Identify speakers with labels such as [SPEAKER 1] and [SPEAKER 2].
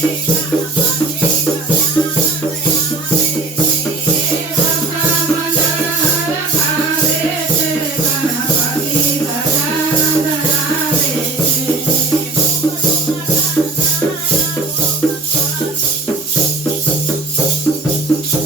[SPEAKER 1] see.